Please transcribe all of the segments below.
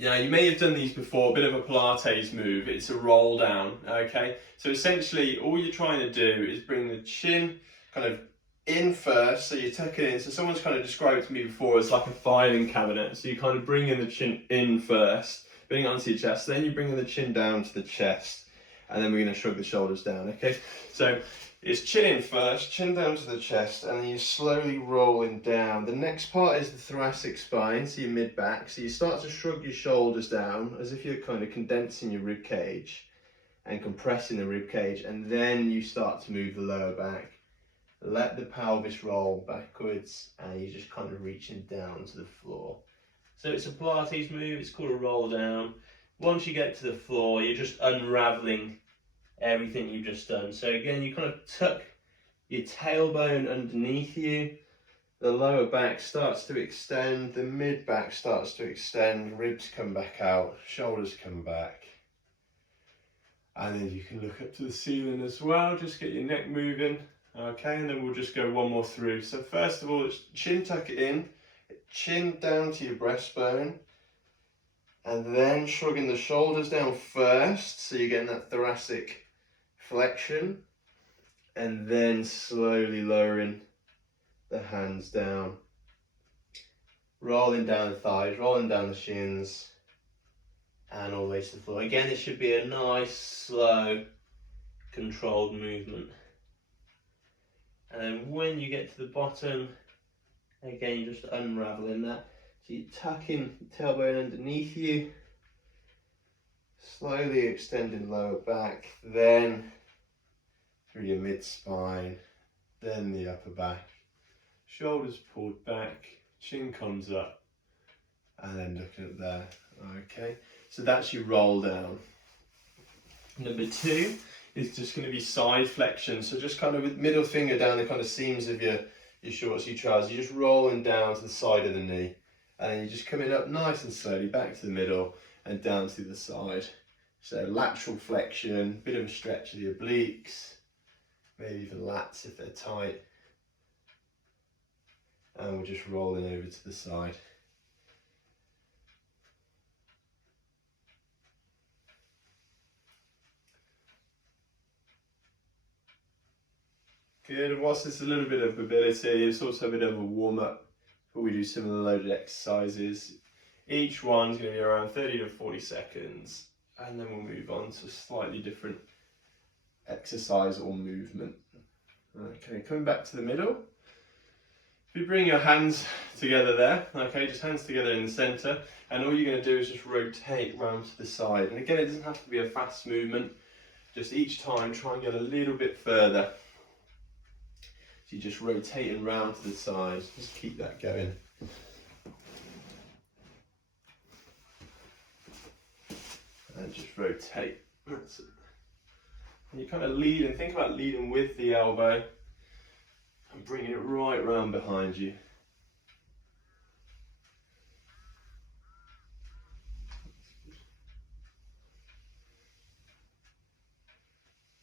Now, you may have done these before, a bit of a Pilates move. It's a roll down, okay? So essentially, all you're trying to do is bring the chin kind of in first, so you tuck it in. So someone's kind of described it to me before as like a filing cabinet. So you kind of bring in the chin in first, bring it onto your chest, then you bring the chin down to the chest, and then we're going to shrug the shoulders down, okay? So it's chin in first, chin down to the chest, and then you're slowly rolling down. The next part is the thoracic spine, so your mid-back. So you start to shrug your shoulders down as if you're kind of condensing your rib cage and compressing the rib cage, and then you start to move the lower back. Let the pelvis roll backwards, and you're just kind of reaching down to the floor. So it's a Pilates move, it's called a roll down. Once you get to the floor, you're just unraveling everything you've just done. So again, you kind of tuck your tailbone underneath you, the lower back starts to extend, the mid back starts to extend, ribs come back out, shoulders come back. And then you can look up to the ceiling as well, just get your neck moving. Okay, and then we'll just go one more through. So first of all, it's chin tuck it in, chin down to your breastbone, and then shrugging the shoulders down first, so you're getting that thoracic flexion, and then slowly lowering the hands down, rolling down the thighs, rolling down the shins, and all the way to the floor. Again, it should be a nice, slow, controlled movement. And then when you get to the bottom, again, just unraveling that. So you're tucking the tailbone underneath you, slowly extending lower back, then through your mid-spine, then the upper back. Shoulders pulled back, chin comes up, and then looking at there. Okay, so that's your roll down. Number two is just going to be side flexion. So just kind of with middle finger down the kind of seams of your shorts, your trousers, you're just rolling down to the side of the knee. And then you're just coming up nice and slowly back to the middle and down to the side. So lateral flexion, bit of a stretch of the obliques, maybe even lats if they're tight. And we're just rolling over to the side. Good, and whilst it's a little bit of mobility, it's also a bit of a warm-up before we do some of the loaded exercises. Each one's going to be around 30 to 40 seconds, and then we'll move on to a slightly different exercise or movement. Okay, coming back to the middle. If you bring your hands together there, okay, just hands together in the centre, and all you're going to do is just rotate round to the side. And again, it doesn't have to be a fast movement, just each time try and get a little bit further. So you're just rotating round to the side, just keep that going. And just rotate. That's it. And you kind of lead, and think about leading with the elbow and bringing it right round behind you.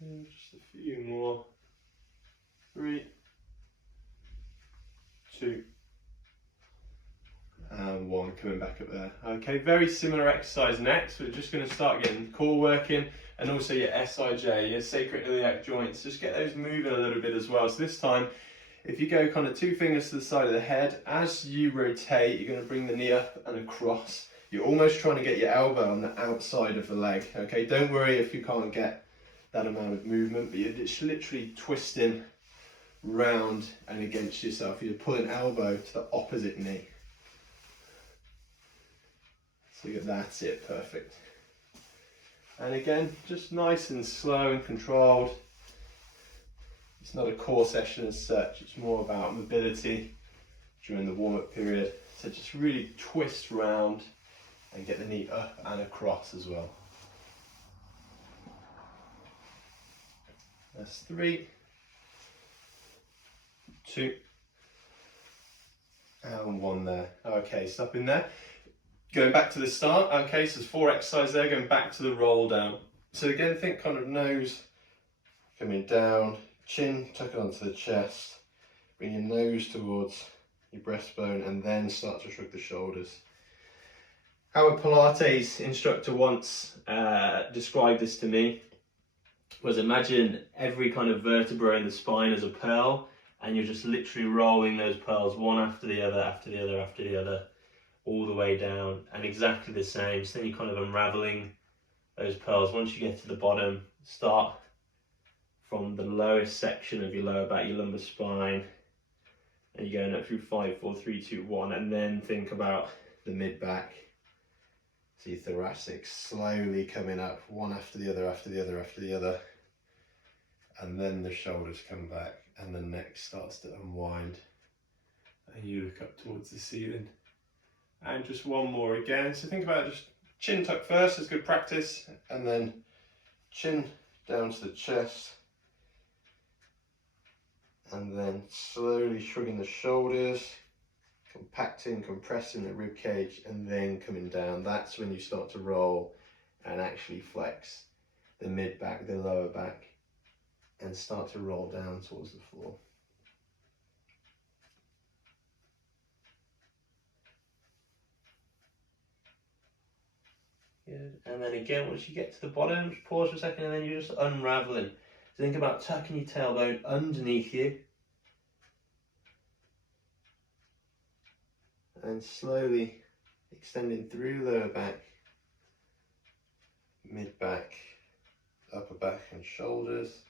And just a few more. 3, 2, and 1, coming back up there. Okay, very similar exercise next. We're just going to start getting core working and also your SIJ, your sacroiliac joints. Just get those moving a little bit as well. So this time, if you go kind of 2 fingers to the side of the head, as you rotate, you're going to bring the knee up and across. You're almost trying to get your elbow on the outside of the leg. Okay, don't worry if you can't get that amount of movement, but you're just literally twisting round and against yourself. You're pulling elbow to the opposite knee. So that's it, perfect. And again, just nice and slow and controlled. It's not a core session as such, it's more about mobility during the warm-up period. So just really twist round and get the knee up and across as well. That's 3, 2, and 1 there. Okay, stopping there. Going back to the start. Okay, so there's 4 exercises there, going back to the roll down. So again, think kind of nose coming down, chin tucking onto the chest, bring your nose towards your breastbone, and then start to shrug the shoulders. How a Pilates instructor once described this to me was, imagine every kind of vertebra in the spine as a pearl, and you're just literally rolling those pearls one after the other, after the other, after the other, all the way down. And exactly the same. So then you're kind of unraveling those pearls. Once you get to the bottom, start from the lowest section of your lower back, your lumbar spine, and you're going up through 5, 4, 3, 2, 1, and then think about the mid back. So your thoracic slowly coming up, one after the other, after the other, after the other. And then the shoulders come back and the neck starts to unwind. And you look up towards the ceiling. And just one more again. So think about just chin tuck first, is good practice. And then chin down to the chest. And then slowly shrugging the shoulders, compacting, compressing the rib cage, and then coming down. That's when you start to roll and actually flex the mid back, the lower back, and start to roll down towards the floor. Good. And then again, once you get to the bottom, just pause for a second, and then you're just unraveling. So think about tucking your tailbone underneath you. And slowly extending through lower back, mid back, upper back and shoulders,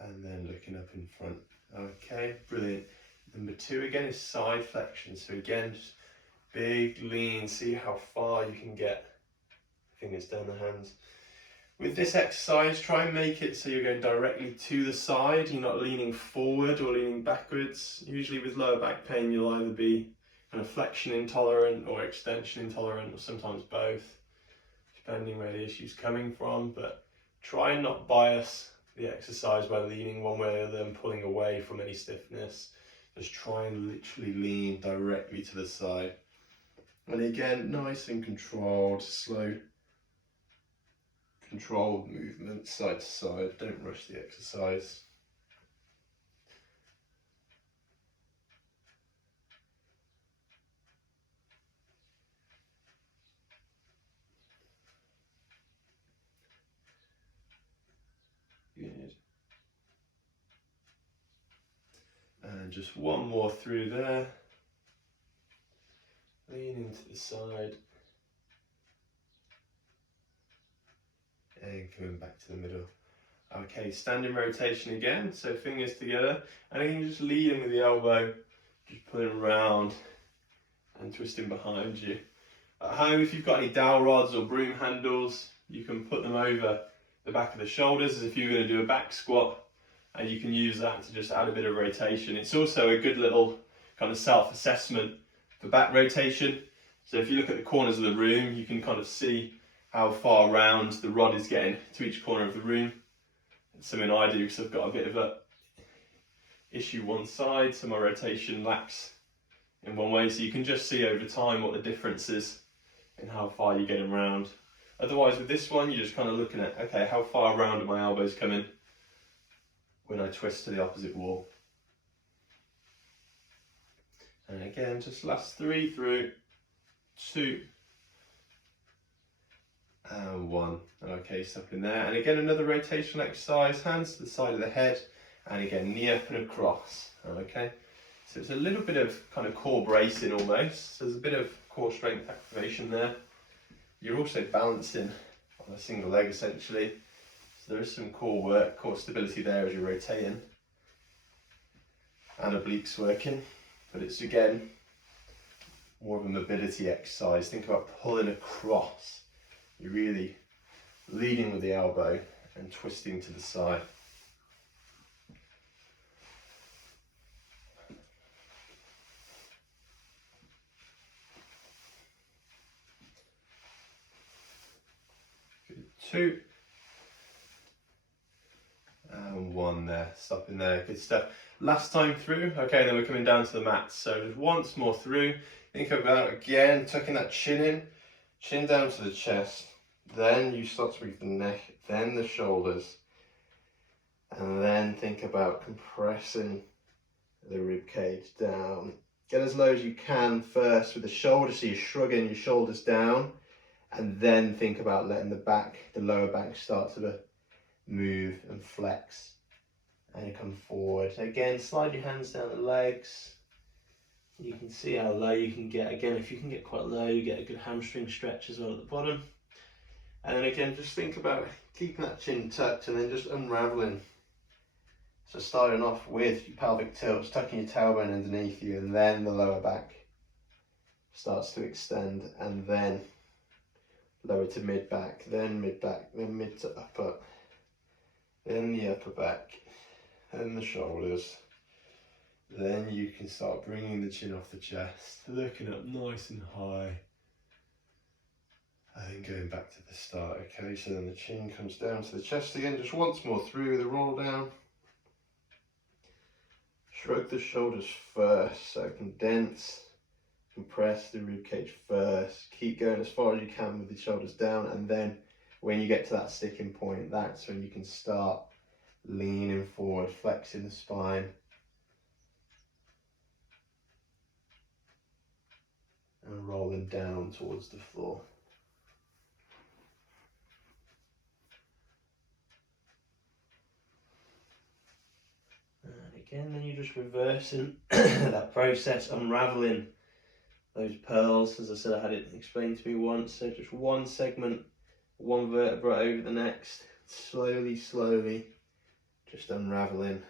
and then looking up in front. Okay, brilliant. Number 2 again is side flexion. So again, just big lean, see how far you can get. Fingers down the hands. With this exercise, try and make it so you're going directly to the side. You're not leaning forward or leaning backwards. Usually with lower back pain, you'll either be kind of flexion intolerant or extension intolerant, or sometimes both, depending where the issue's coming from. But try and not bias the exercise by leaning one way or the other and pulling away from any stiffness. Just try and literally lean directly to the side. And again, nice and controlled, slow, controlled movement side to side. Don't rush the exercise. Good. And just one more through there. Leaning to the side. And coming back to the middle. Okay, standing rotation again, so fingers together. And again, just leading with the elbow, just pulling around and twisting behind you. At home, if you've got any dowel rods or broom handles, you can put them over the back of the shoulders as if you were going to do a back squat, and you can use that to just add a bit of rotation. It's also a good little kind of self-assessment for back rotation. So if you look at the corners of the room, you can kind of see how far round the rod is getting to each corner of the room. It's something I do because I've got a bit of a issue one side, so my rotation lacks in one way. So you can just see over time what the difference is in how far you're getting round. Otherwise with this one, you're just kind of looking at, okay, how far round are my elbows coming when I twist to the opposite wall. And again, just last 3 through, 2, and 1. Okay, stop in there. And again, another rotational exercise, hands to the side of the head, and again, knee up and across. Okay, so it's a little bit of kind of core bracing almost. So there's a bit of core strength activation there. You're also balancing on a single leg essentially. So there is some core work, core stability there as you're rotating. And obliques working. But it's again, more of a mobility exercise. Think about pulling across. You're really leading with the elbow and twisting to the side. Good. 2 and 1 there, stopping there, good stuff. Last time through, okay, then we're coming down to the mat. So just once more through, think about again, tucking that chin in, chin down to the chest. Then you start to move the neck, then the shoulders, and then think about compressing the rib cage down get as low as you can first with the shoulders, so you're shrugging your shoulders down, and then think about letting the lower back start to move and flex. And you come forward. Again, slide your hands down the legs. You can see how low you can get. Again, if you can get quite low, you get a good hamstring stretch as well at the bottom. And then again, just think about keeping that chin tucked and then just unraveling. So starting off with your pelvic tilts, tucking your tailbone underneath you, and then the lower back starts to extend, and then lower to mid back, then mid back, then mid to upper, then the upper back, and the shoulders. Then you can start bringing the chin off the chest, looking up nice and high, and then going back to the start. Okay, so then the chin comes down to the chest again, just once more through the roll down. Shrug the shoulders first, so condense, compress the rib cage first. Keep going as far as you can with the shoulders down, and then when you get to that sticking point, that's when you can start leaning forward, flexing the spine. And rolling down towards the floor. And again, then you're just reversing that process, unraveling those pearls. As I said, I had it explained to me once. So just one segment, one vertebra over the next, slowly, slowly, just unraveling.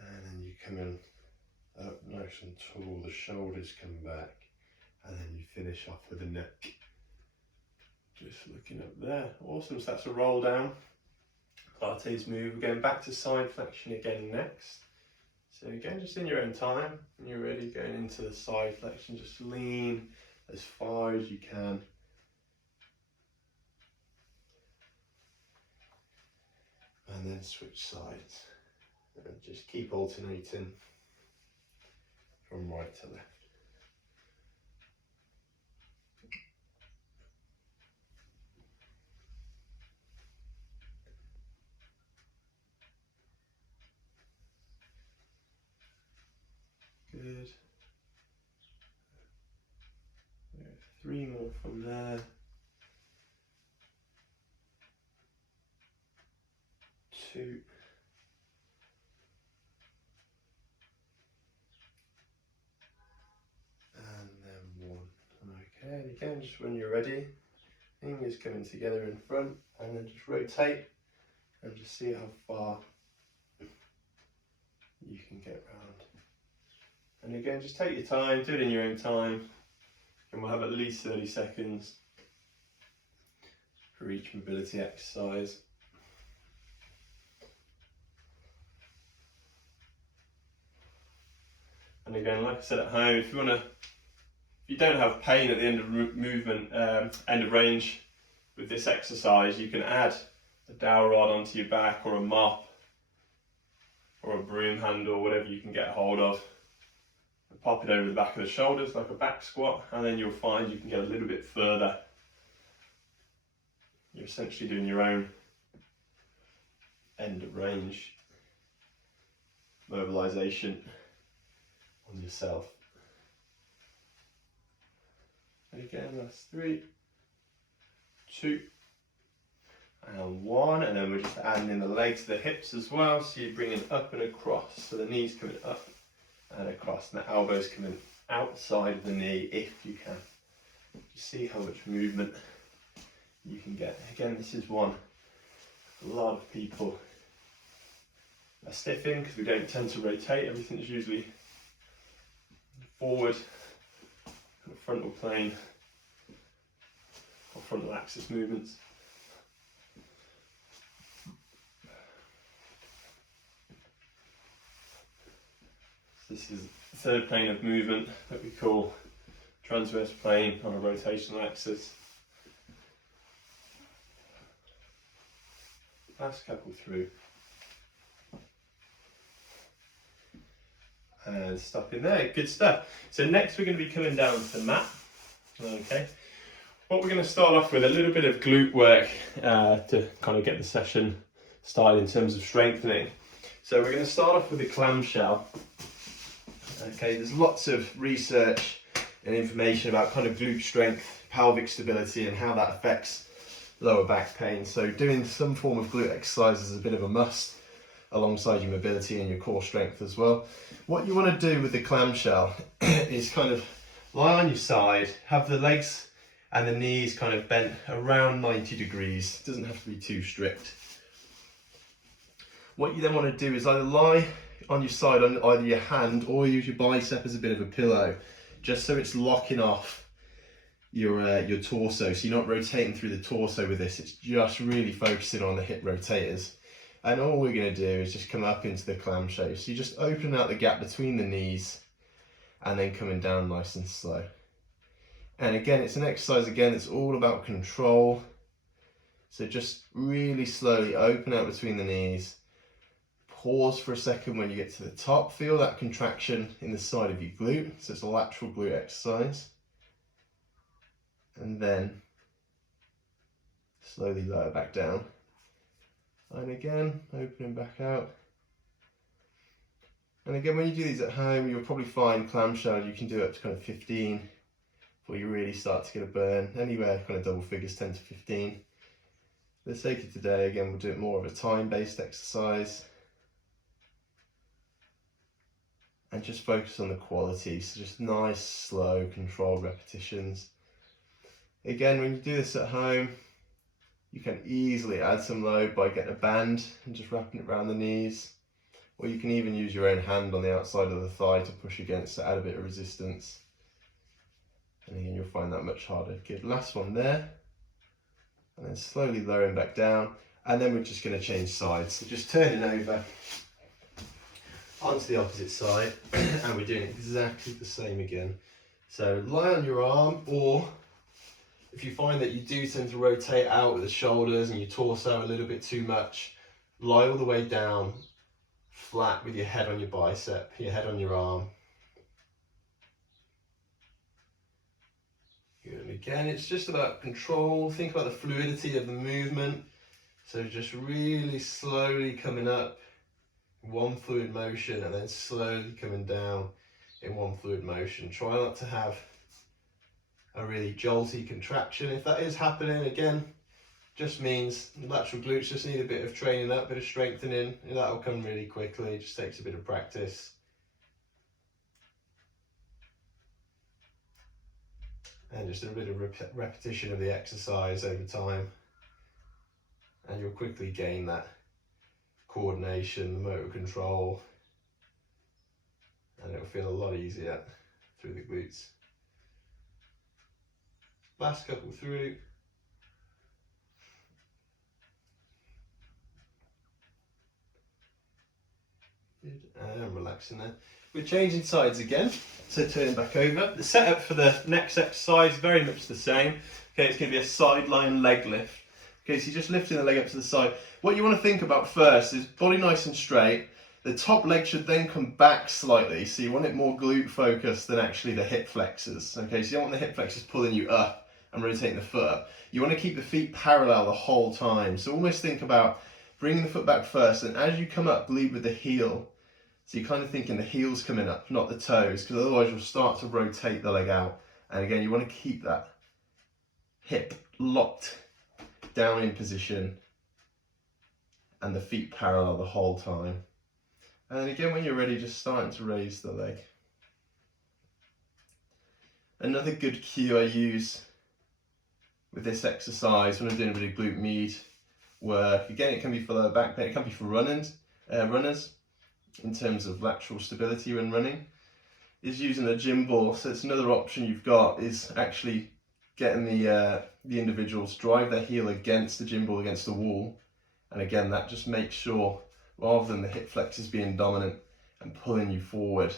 And then you come in up nice and tall, the shoulders come back, and then you finish off with the neck. Just looking up there. Awesome, so that's a roll down. Pilates move. We're going back to side flexion again next. So again, just in your own time, when you're ready, going into the side flexion, just lean as far as you can. And then switch sides. And just keep alternating from right to left. Good. 3 more from there. 2. And then 1. Okay, and again, just when you're ready, fingers coming together in front, and then just rotate and just see how far you can get round. And again, just take your time, do it in your own time, and we'll have at least 30 seconds for each mobility exercise. And again, like I said at home, if you don't have pain at the end of movement, end of range with this exercise, you can add a dowel rod onto your back, or a mop, or a broom handle, whatever you can get hold of. And pop it over the back of the shoulders like a back squat, and then you'll find you can get a little bit further. You're essentially doing your own end of range mobilization on yourself. And again, that's 3, 2, and 1, and then we're just adding in the legs to the hips as well, so you're bringing up and across, so the knees coming up and across, and the elbows coming outside of the knee if you can. Just see how much movement you can get. Again, this is one a lot of people are stiff in because we don't tend to rotate. Everything's usually forward, frontal plane or frontal axis movements. This is the third plane of movement that we call transverse plane on a rotational axis. Last couple through. And stop in there, good stuff. So next we're going to be coming down to the mat. Okay. What we're going to start off with a little bit of glute work to kind of get the session started in terms of strengthening. So we're going to start off with the clamshell. Okay, there's lots of research and information about kind of glute strength, pelvic stability, and how that affects lower back pain. So doing some form of glute exercise is a bit of a must, alongside your mobility and your core strength as well. What you want to do with the clamshell is kind of lie on your side, have the legs and the knees kind of bent around 90 degrees. It doesn't have to be too strict. What you then want to do is either lie on your side on either your hand or use your bicep as a bit of a pillow, just so it's locking off your torso. So you're not rotating through the torso with this, it's just really focusing on the hip rotators. And all we're going to do is just come up into the clamshell. So you're just opening out the gap between the knees and then coming down nice and slow. And again, it's an exercise that's all about control. So just really slowly open out between the knees. Pause for a second when you get to the top. Feel that contraction in the side of your glute. So it's a lateral glute exercise. And then slowly lower back down. And again, opening back out. And again, when you do these at home, you'll probably find clamshell, you can do up to kind of 15 before you really start to get a burn. Anywhere kind of double figures, 10 to 15. For the sake of today, again, we'll do it more of a time-based exercise. And just focus on the quality, so just nice, slow, controlled repetitions. Again, when you do this at home, you can easily add some load by getting a band and just wrapping it around the knees. Or you can even use your own hand on the outside of the thigh to push against to add a bit of resistance. And again, you'll find that much harder. Good, last one there. And then slowly lowering back down. And then we're just going to change sides. So just turning over onto the opposite side, and we're doing exactly the same again. So lie on your arm, or if you find that you do tend to rotate out with the shoulders and your torso a little bit too much, lie all the way down, flat with your head on your bicep, your head on your arm. Good, and again, it's just about control. Think about the fluidity of the movement. So just really slowly coming up, one fluid motion, and then slowly coming down in one fluid motion. Try not to have a really jolty contraction. If that is happening, again, just means lateral glutes just need a bit of training up, a bit of strengthening, and that'll come really quickly. It just takes a bit of practice. And just a bit of repetition of the exercise over time. And you'll quickly gain that coordination, the motor control, and it'll feel a lot easier through the glutes. Last couple through. Good, and relaxing there. We're changing sides again, so turning back over. The setup for the next exercise is very much the same. Okay, it's going to be a sideline leg lift. Okay, so you're just lifting the leg up to the side. What you want to think about first is body nice and straight. The top leg should then come back slightly, so you want it more glute focused than actually the hip flexors. Okay, so you don't want the hip flexors pulling you up and rotating the foot up. You want to keep the feet parallel the whole time. So almost think about bringing the foot back first, and as you come up, lead with the heel. So you're kind of thinking the heel's coming up, not the toes, because otherwise you'll start to rotate the leg out. And again, you want to keep that hip locked down in position and the feet parallel the whole time. And again, when you're ready, just starting to raise the leg. Another good cue I use with this exercise when I'm doing a bit of glute med work, again, it can be for lower back pain, it can be for runners in terms of lateral stability when running, is using a gym ball. So it's another option you've got, is actually getting the individuals drive their heel against the gym ball, against the wall. And again, that just makes sure, rather than the hip flexors being dominant and pulling you forward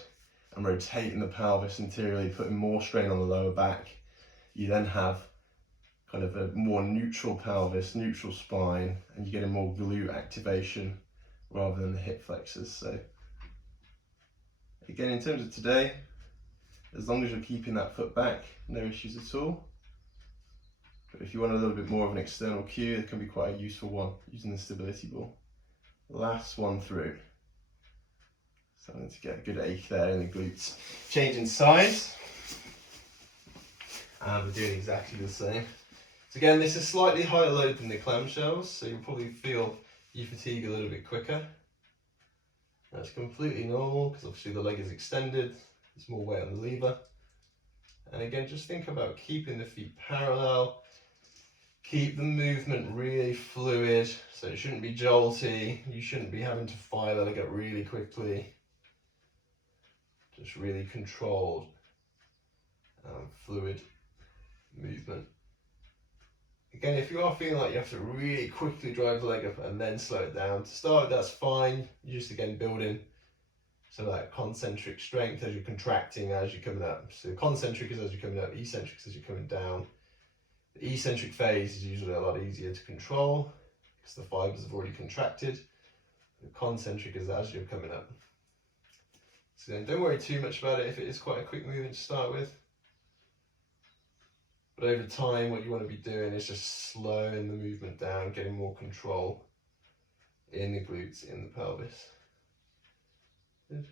and rotating the pelvis anteriorly, putting more strain on the lower back, you then have kind of a more neutral pelvis, neutral spine, and you're getting more glute activation rather than the hip flexors. So again, in terms of today, as long as you're keeping that foot back, no issues at all. But if you want a little bit more of an external cue, it can be quite a useful one, using the stability ball. Last one through. Starting to get a good ache there in the glutes. Changing sides. And we're doing exactly the same. So again, this is slightly higher load than the clamshells, so you'll probably feel your fatigue a little bit quicker. That's completely normal because obviously the leg is extended, there's more weight on the lever. And again, just think about keeping the feet parallel, keep the movement really fluid, so it shouldn't be jolty, you shouldn't be having to fire the leg up really quickly. Just really controlled and fluid movement. Again, if you are feeling like you have to really quickly drive the leg up and then slow it down, to start with, that's fine. You're just again building some of that concentric strength as you're contracting, as you're coming up. So concentric is as you're coming up, eccentric is as you're coming down. The eccentric phase is usually a lot easier to control because the fibers have already contracted. The concentric is as you're coming up. So then don't worry too much about it if it is quite a quick movement to start with. But over time, what you want to be doing is just slowing the movement down, getting more control in the glutes, in the pelvis. Good.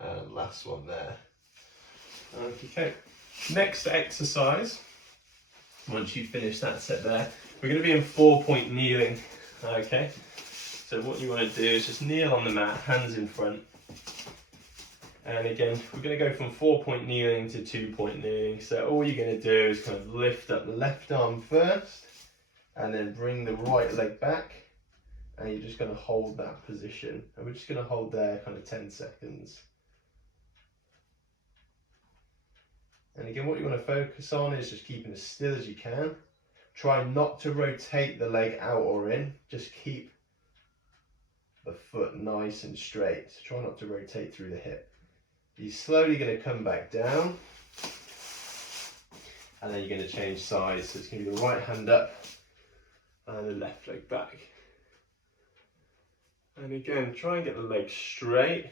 And last one there. Okay. Next exercise, once you finish that set there, we're going to be in 4-point kneeling. Okay. So what you want to do is just kneel on the mat, hands in front. And again, we're going to go from 4-point kneeling to 2-point kneeling. So all you're going to do is kind of lift up the left arm first, and then bring the right leg back, and you're just going to hold that position. And we're just going to hold there kind of 10 seconds. And again, what you want to focus on is just keeping as still as you can. Try not to rotate the leg out or in, just keep the foot nice and straight. So try not to rotate through the hip. You're slowly going to come back down, and then you're going to change sides. So it's going to be the right hand up and the left leg back. And again, try and get the leg straight.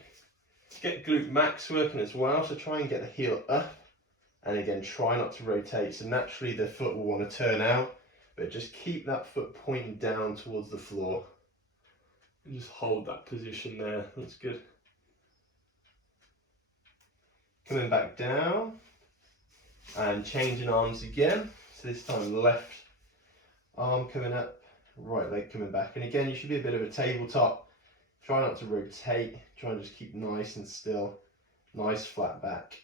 Get glute max working as well, so try and get the heel up. And again, try not to rotate. So naturally the foot will want to turn out, but just keep that foot pointing down towards the floor. And just hold that position there. That's good. Coming back down and changing arms again. So this time left arm coming up, right leg coming back. And again, you should be a bit of a tabletop. Try not to rotate. Try and just keep nice and still. Nice flat back.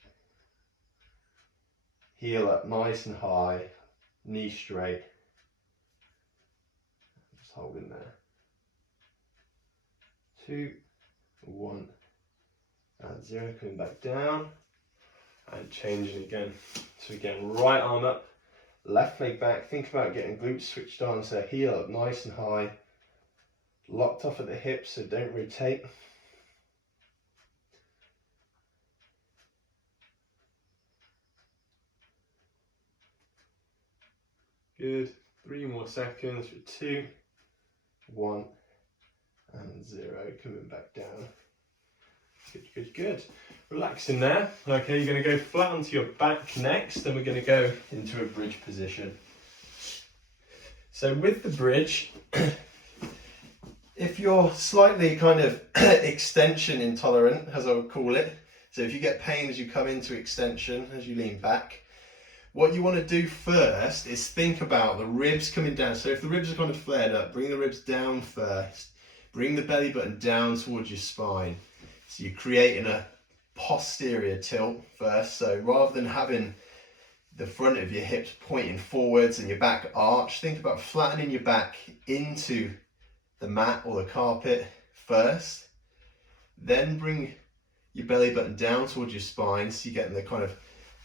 Heel up nice and high. Knee straight. Just holding there. 2, 1, and 0. Coming back down. And changing again. So again, right arm up, left leg back. Think about getting glutes switched on, so heel up nice and high, locked off at the hips, so don't rotate. Good. 3 more seconds for 2, 1, and 0. Coming back down. Good, good, good. Relaxing there. Okay, you're going to go flat onto your back next, and we're going to go into a bridge position. So with the bridge, if you're slightly kind of extension intolerant, as I would call it, so if you get pain as you come into extension, as you lean back, what you want to do first is think about the ribs coming down. So if the ribs are kind of flared up, bring the ribs down first. Bring the belly button down towards your spine. So you're creating a posterior tilt first. So rather than having the front of your hips pointing forwards and your back arched, think about flattening your back into the mat or the carpet first. Then bring your belly button down towards your spine, so you're getting the kind of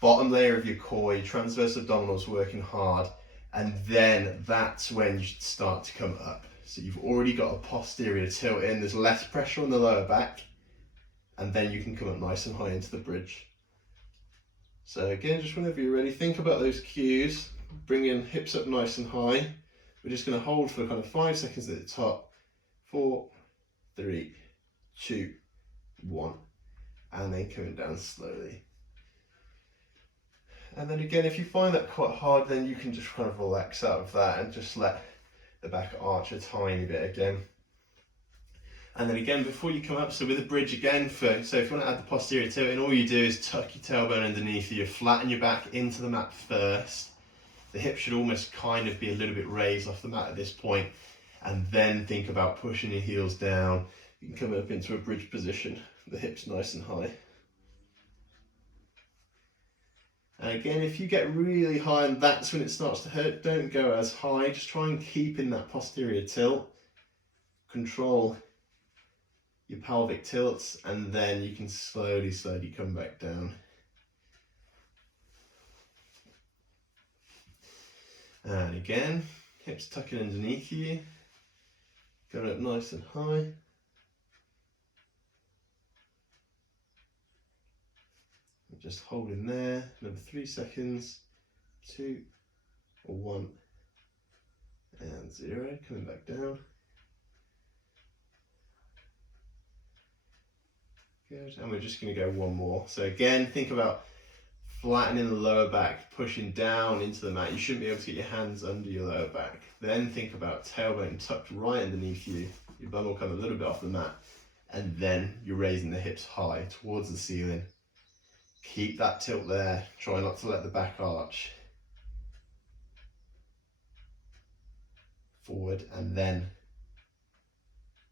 bottom layer of your core, your transverse abdominals working hard, and then that's when you should start to come up. So you've already got a posterior tilt in, there's less pressure on the lower back, and then you can come up nice and high into the bridge. So again, just whenever you're ready, think about those cues, bringing hips up nice and high. We're just going to hold for kind of 5 seconds at the top. 4, 3, 2, 1, and then coming down slowly. And then again, if you find that quite hard, then you can just kind of relax out of that and just let the back arch a tiny bit again. And then again, before you come up, so with a bridge again, so if you want to add the posterior tilt in, all you do is tuck your tailbone underneath you, flatten your back into the mat first. The hip should almost kind of be a little bit raised off the mat at this point, and then think about pushing your heels down. You can come up into a bridge position, the hips nice and high. And again, if you get really high and that's when it starts to hurt, don't go as high, just try and keep in that posterior tilt. Control your pelvic tilts, and then you can slowly come back down. And again, hips tucking underneath you, going up nice and high. Just holding there, another 3 seconds, 2, 1, and 0, coming back down. Good, and we're just going to go one more. So again, think about flattening the lower back, pushing down into the mat. You shouldn't be able to get your hands under your lower back. Then think about tailbone tucked right underneath you. Your bum will come a little bit off the mat, and then you're raising the hips high towards the ceiling. Keep that tilt there. Try not to let the back arch. Forward, and then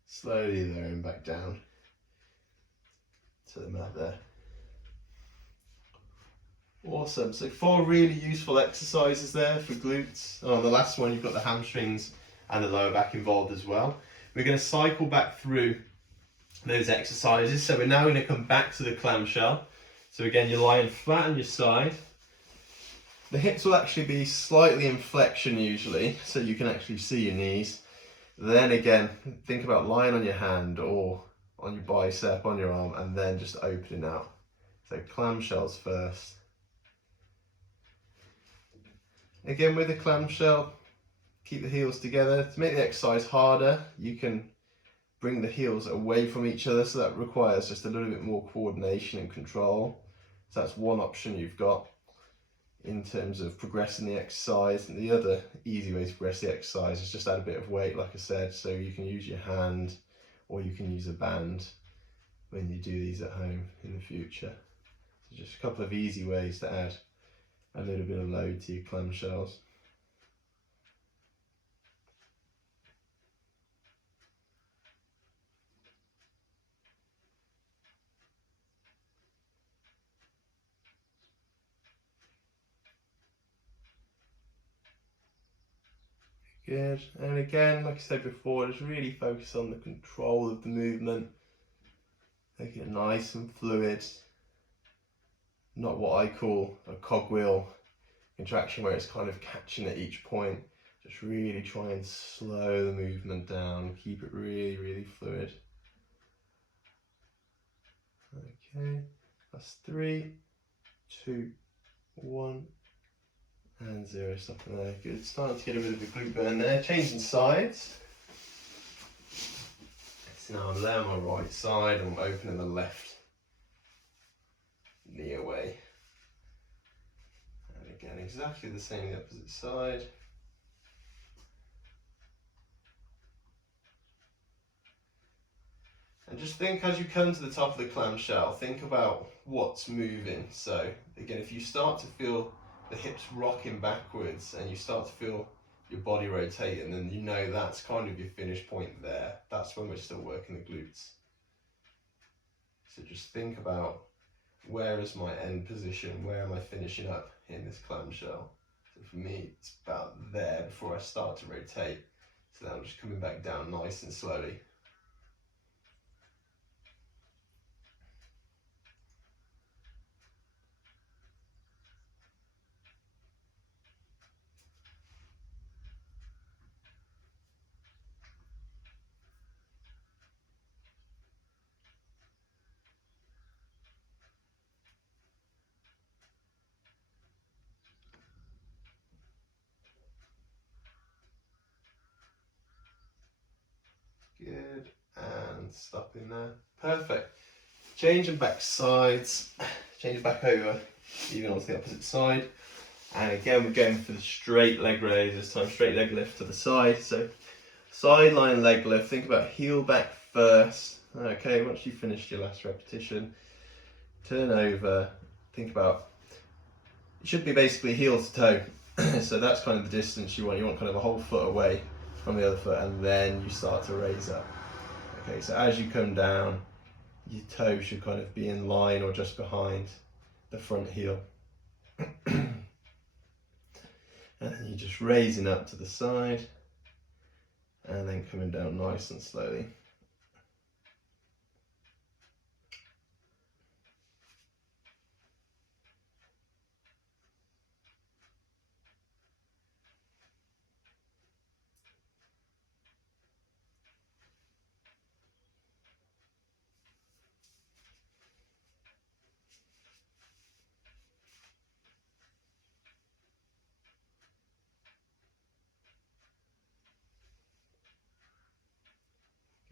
slowly lowering back down to the mat there. Awesome. So 4 really useful exercises there for glutes. On the last one, you've got the hamstrings and the lower back involved as well. We're going to cycle back through those exercises. So we're now going to come back to the clamshell. So again, you're lying flat on your side. The hips will actually be slightly in flexion usually, so you can actually see your knees. Then again, think about lying on your hand or on your bicep, on your arm, and then just opening out. So clamshells first. Again, with the clamshell, keep the heels together. To make the exercise harder, you can bring the heels away from each other, so that requires just a little bit more coordination and control. So that's one option you've got in terms of progressing the exercise. And the other easy way to progress the exercise is just add a bit of weight, like I said, so you can use your hand or you can use a band when you do these at home in the future. So just a couple of easy ways to add a little bit of load to your clamshells. Good, and again, like I said before, just really focus on the control of the movement. Making it nice and fluid. Not what I call a cogwheel contraction where it's kind of catching at each point. Just really try and slow the movement down, keep it really, really fluid. Okay, that's 3, 2, 1. And 0, stopping there. Good, starting to get a bit of a glute burn there. Changing sides. So now I'm laying on my right side and I'm opening the left knee away. And again, exactly the same on the opposite side. And just think as you come to the top of the clamshell, think about what's moving. So again, if you start to feel the hips rocking backwards and you start to feel your body rotating, then you know that's kind of your finish point there. That's when we're still working the glutes. So just think about, where is my end position? Where am I finishing up in this clamshell? So for me, it's about there before I start to rotate. So now I'm just coming back down nice and slowly. Good, and stopping there. Perfect. Changing back sides, changing back over, even onto the opposite side. And again, we're going for the straight leg raise this time, straight leg lift to the side. So sideline leg lift, think about heel back first. Okay, once you've finished your last repetition, turn over, think about, it should be basically heel to toe. So that's kind of the distance you want kind of a whole foot away from the other foot, and then you start to raise up. Okay, so as you come down, your toe should kind of be in line or just behind the front heel. And then you're just raising up to the side and then coming down nice and slowly.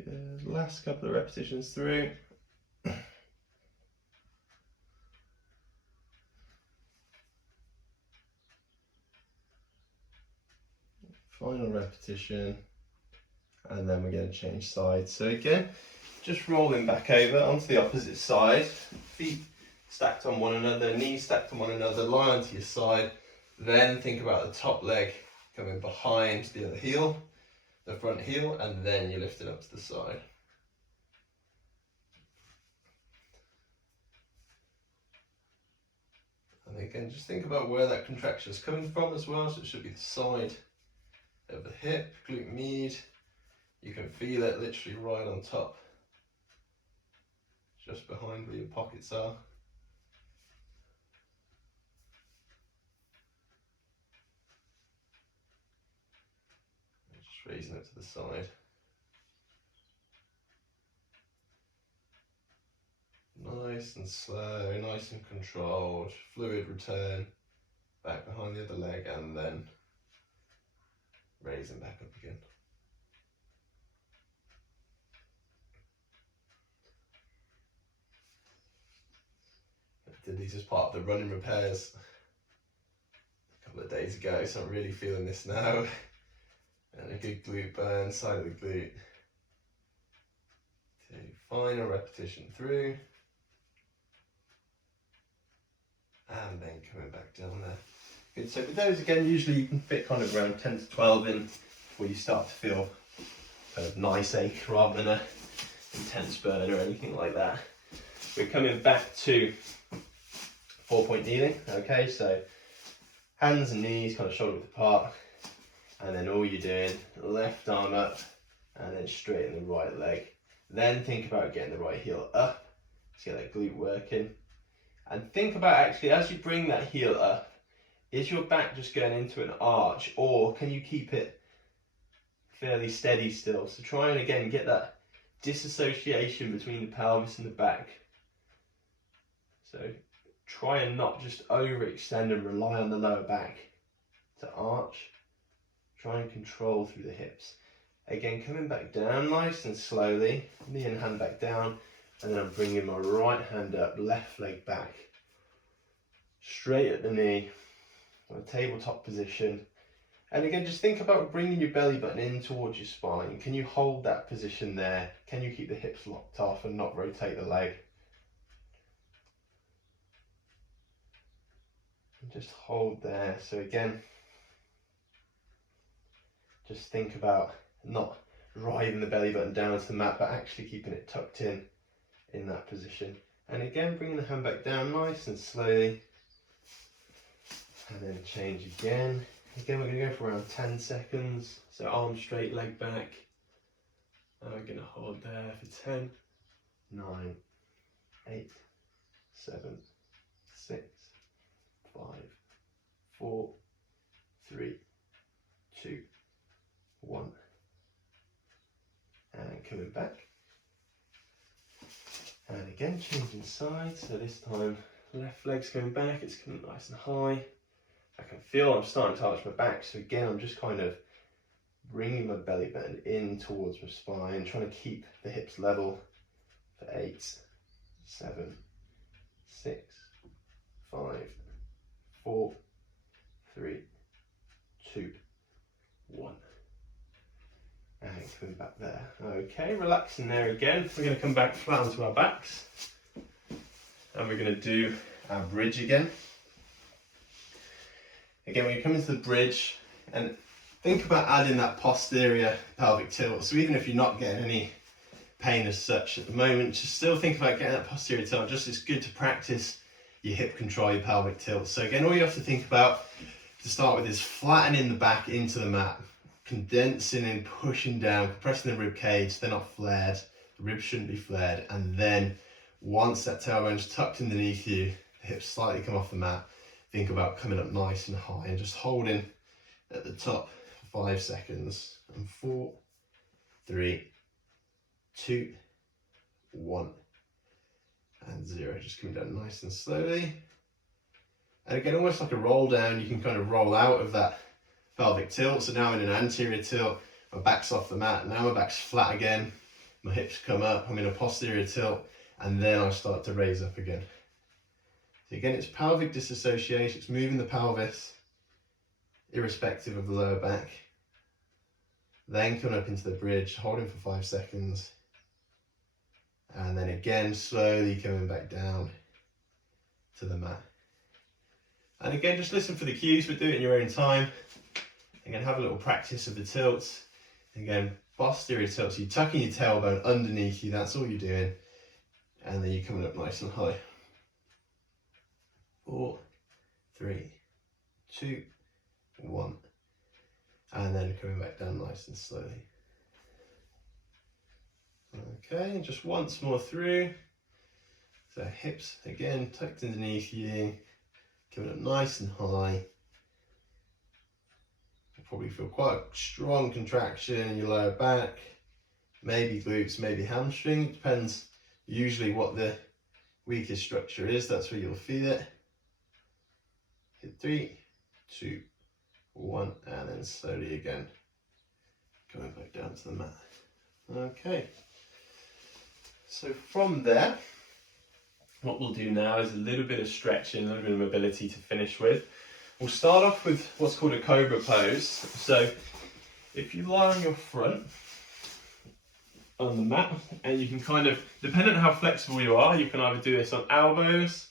Good. Last couple of repetitions through. Final repetition, and then we're going to change sides. So again, just rolling back over onto the opposite side, feet stacked on one another, knees stacked on one another, lie onto your side, then think about the top leg coming behind the other heel, the front heel, and then you lift it up to the side. And again, just think about where that contraction is coming from as well. So it should be the side of the hip, glute med. You can feel it literally right on top, just behind where your pockets are. Just raising it to the side. Nice and slow, nice and controlled, fluid return back behind the other leg, and then raising back up again. I did these as part of the running repairs a couple of days ago, so I'm really feeling this now. And a good glute burn, side of the glute. Final repetition through. And then coming back down there. Good, so with those again, usually you can fit kind of around 10 to 12 in before you start to feel kind of nice ache rather than a intense burn or anything like that. We're coming back to 4-point kneeling, okay, so hands and knees kind of shoulder width apart, and then all you're doing, left arm up and then straighten the right leg. Then think about getting the right heel up to get that glute working. And think about actually, as you bring that heel up, is your back just going into an arch, or can you keep it fairly steady still? So try and again get that disassociation between the pelvis and the back. So try and not just overextend and rely on the lower back to arch. Try and control through the hips. Again, coming back down nice and slowly, knee and hand back down, and then I'm bringing my right hand up, left leg back, straight at the knee, on a tabletop position. And again, just think about bringing your belly button in towards your spine. Can you hold that position there? Can you keep the hips locked off and not rotate the leg? And just hold there. So again, just think about not driving the belly button down to the mat, but actually keeping it tucked in that position. And again, bringing the hand back down nice and slowly. And then change again. Again, we're going to go for around 10 seconds. So arm straight, leg back. And we're going to hold there for 10, 9, 8, 7, 6, 5, 4, 3, 2, 1. And coming back. And again, changing sides. So this time, left leg's going back. It's coming nice and high. I can feel I'm starting to arch my back. So again, I'm just kind of bringing my belly button in towards my spine, trying to keep the hips level for 8, 7, 6, 5, 4, 3, 2, 1. And coming back there. Okay, relaxing there again. We're going to come back flat onto our backs. And we're going to do our bridge again. Again, when you come into the bridge, and think about adding that posterior pelvic tilt. So even if you're not getting any pain as such at the moment, just still think about getting that posterior tilt. Just it's good to practice your hip control, your pelvic tilt. So again, all you have to think about to start with is flattening the back into the mat, condensing and pushing down, compressing the rib cage. They're not flared, the ribs shouldn't be flared. And then once that tailbone's tucked underneath you, the hips slightly come off the mat, think about coming up nice and high and just holding at the top for 5 seconds. And 4, 3, 2, 1, and 0. Just coming down nice and slowly. And again, almost like a roll down, you can kind of roll out of that pelvic tilt. So now I'm in an anterior tilt, my back's off the mat, now my back's flat again, my hips come up, I'm in a posterior tilt, and then I start to raise up again. So again, it's pelvic disassociation, it's moving the pelvis, irrespective of the lower back. Then coming up into the bridge, holding for 5 seconds. And then again, slowly coming back down to the mat. And again, just listen for the cues, but do it in your own time. Again, have a little practice of the tilts. Again, posterior tilt, so you're tucking your tailbone underneath you, that's all you're doing. And then you're coming up nice and high. 4, 3, 2, 1. And then coming back down nice and slowly. Okay, just once more through. So hips, again, tucked underneath you. Coming up nice and high. You'll probably feel quite a strong contraction in your lower back. Maybe glutes, maybe hamstring. It depends usually what the weakest structure is. That's where you'll feel it. Hit 3, 2, 1, and then slowly again. Going back down to the mat. Okay. So from there, what we'll do now is a little bit of stretching, a little bit of mobility to finish with. We'll start off with what's called a cobra pose. So if you lie on your front on the mat, and you can kind of, depending on how flexible you are, you can either do this on elbows,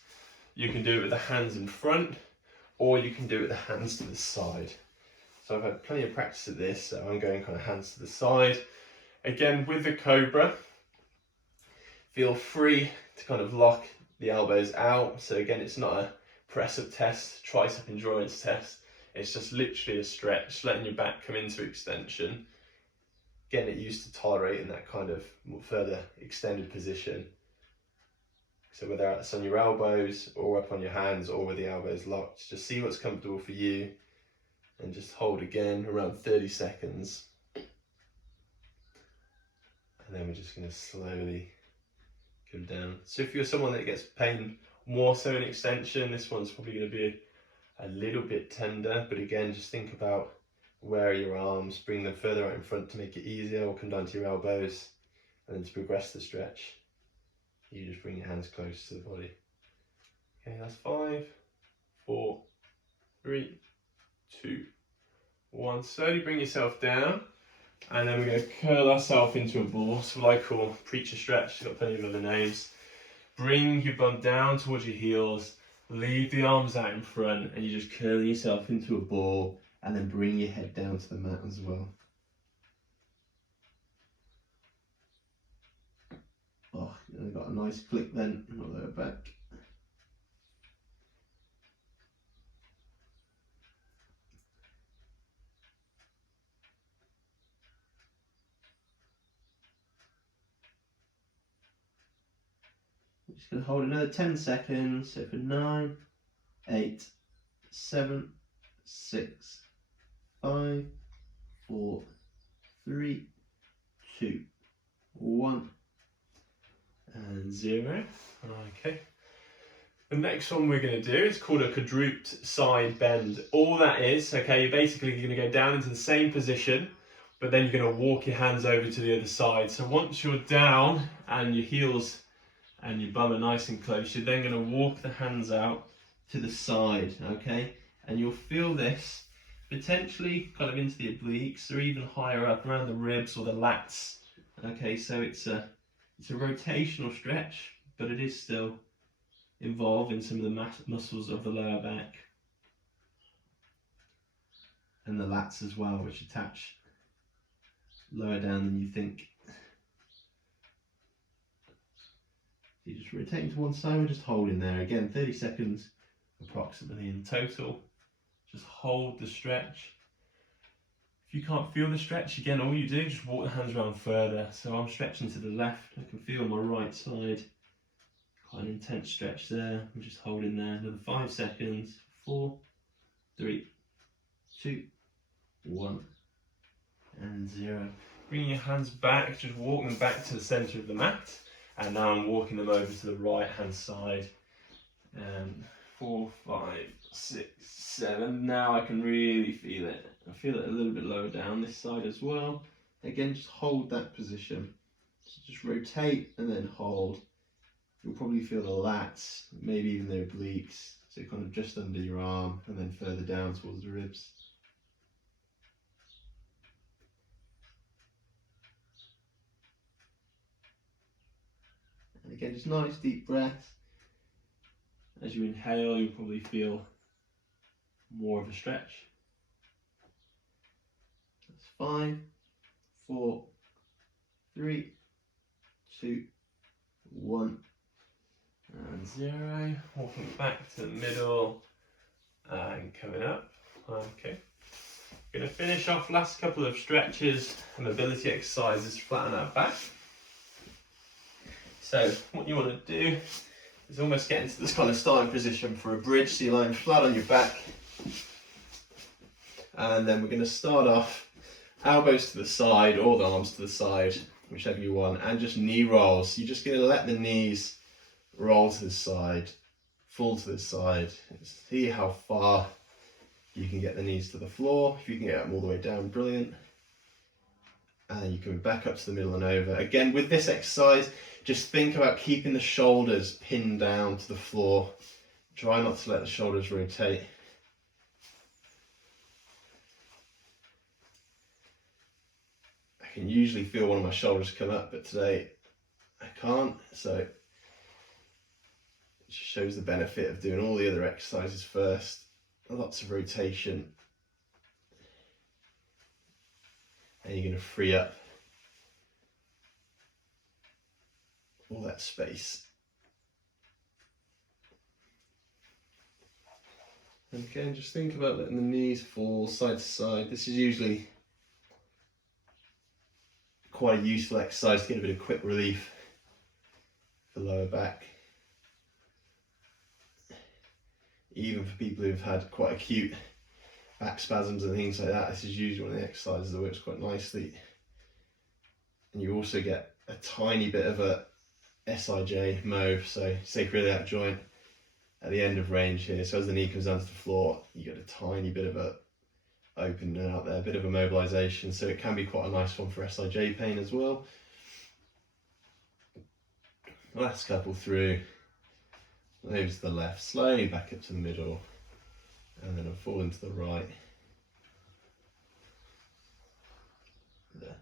you can do it with the hands in front, or you can do it with the hands to the side. So I've had plenty of practice at this, so I'm going kind of hands to the side. Again, with the cobra, feel free to kind of lock the elbows out. So again, it's not a press up test, tricep endurance test. It's just literally a stretch, letting your back come into extension. Getting it used to tolerating that kind of further extended position. So whether that's on your elbows or up on your hands or with the elbows locked, just see what's comfortable for you and just hold again around 30 seconds. And then we're just going to slowly come down. So if you're someone that gets pain more so in extension, this one's probably going to be a little bit tender, but again, just think about where are your arms, bring them further out in front to make it easier, or come down to your elbows, and then to progress the stretch, you just bring your hands close to the body. Okay, that's 5, 4, 3, 2, 1. Slowly bring yourself down. And then we're going to curl ourselves into a ball, so what I call preacher stretch. You've got plenty of other names. Bring your bum down towards your heels, leave the arms out in front, and you just curl yourself into a ball, and then bring your head down to the mat as well. Oh, you've got a nice click then in the lower back. I'm just going to hold another 10 seconds. So for 9, 8, 7, 6, 5, 4, 3, 2, 1, and 0. Okay. The next one we're going to do is called a quadruped side bend. All that is, okay, you're basically going to go down into the same position, but then you're going to walk your hands over to the other side. So once you're down and your heels and your bum are nice and close, you're then going to walk the hands out to the side, okay? And you'll feel this potentially kind of into the obliques or even higher up around the ribs or the lats. Okay, so it's a rotational stretch, but it is still involving some of the muscles of the lower back and the lats as well, which attach lower down than you think. So you just rotate to one side, we're just holding there. Again, 30 seconds approximately in total. Just hold the stretch. If you can't feel the stretch, again, all you do, just walk the hands around further. So I'm stretching to the left, I can feel my right side. Quite an intense stretch there. I'm just holding there. Another 5 seconds. 4, 3, 2, 1, and 0. Bring your hands back, just walk them back to the centre of the mat. And now I'm walking them over to the right hand side. 4, 5, 6, 7. Now I can really feel it. I feel it a little bit lower down this side as well. Again, just hold that position. So just rotate and then hold. You'll probably feel the lats, maybe even the obliques. So kind of just under your arm and then further down towards the ribs. And again, just nice deep breaths. As you inhale, you'll probably feel more of a stretch. That's 5, 4, 3, 2, 1, and 0. Walking back to the middle and coming up. Okay. Going to finish off last couple of stretches and mobility exercises to flatten our back. So what you want to do is almost get into this kind of starting position for a bridge. So you're lying flat on your back. And then we're going to start off elbows to the side or the arms to the side, whichever you want, and just knee rolls. You're just going to let the knees roll to the side, fall to the side. See how far you can get the knees to the floor. If you can get them all the way down, brilliant. And you can back up to the middle and over. Again, with this exercise, just think about keeping the shoulders pinned down to the floor. Try not to let the shoulders rotate. I can usually feel one of my shoulders come up, but today I can't. So it just shows the benefit of doing all the other exercises first. Lots of rotation. And you're going to free up all that space. And again, just think about letting the knees fall side to side. This is usually quite a useful exercise to get a bit of quick relief for lower back. Even for people who've had quite acute back spasms and things like that, this is usually one of the exercises that works quite nicely. And you also get a tiny bit of a SIJ move, so sacroiliac joint at the end of range here. So as the knee comes down to the floor, you get a tiny bit of a opening out there, a bit of a mobilization. So it can be quite a nice one for SIJ pain as well. Last couple through. Over to the left, slowly back up to the middle, and then I'll fall into the right. There.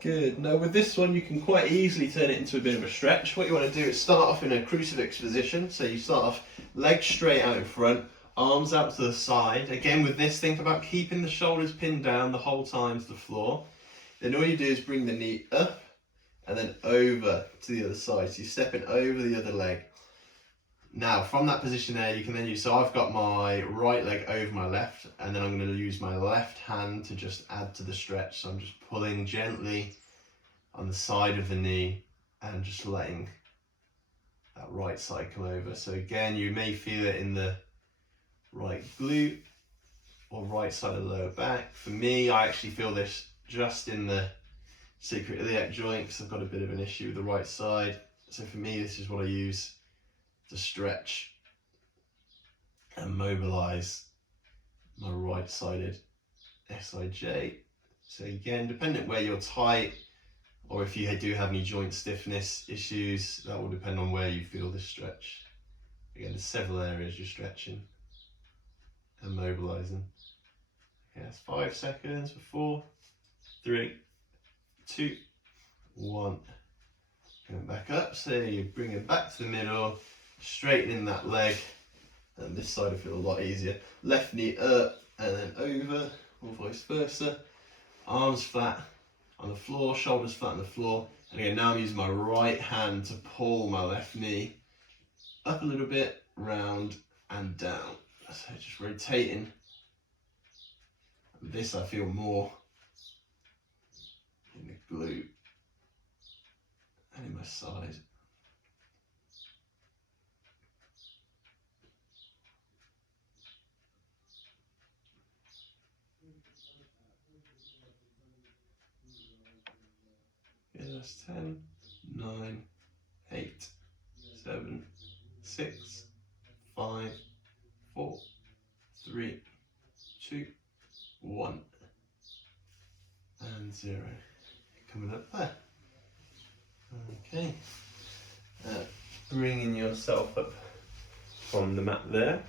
Good. Now with this one, you can quite easily turn it into a bit of a stretch. What you want to do is start off in a crucifix position. So you start off legs straight out in front, arms out to the side. Again with this, think about keeping the shoulders pinned down the whole time to the floor. Then all you do is bring the knee up and then over to the other side. So you're stepping over the other leg. Now from that position there, you can then use, so I've got my right leg over my left, and then I'm going to use my left hand to just add to the stretch. So I'm just pulling gently on the side of the knee and just letting that right side come over. So again, you may feel it in the right glute or right side of the lower back. For me, I actually feel this just in the sacroiliac joint because I've got a bit of an issue with the right side. So for me, this is what I use to stretch and mobilize my right-sided SIJ. So again, depending where you're tight or if you do have any joint stiffness issues, that will depend on where you feel this stretch. Again, there's several areas you're stretching. and mobilizing. Okay, that's 5 seconds for 4, 3, 2, 1. Going back up, so you bring it back to the middle, straightening that leg, and this side will feel a lot easier. Left knee up and then over, or vice versa. Arms flat on the floor, shoulders flat on the floor. And again, now I'm using my right hand to pull my left knee up a little bit, round and down. So just rotating. This I feel more in the glute and in my side. Yeah, that's 10, 9, 8, 7, 6, 5, 4, 3, 2, 1, and 0. Coming up there. Okay. Bringing yourself up from the mat there.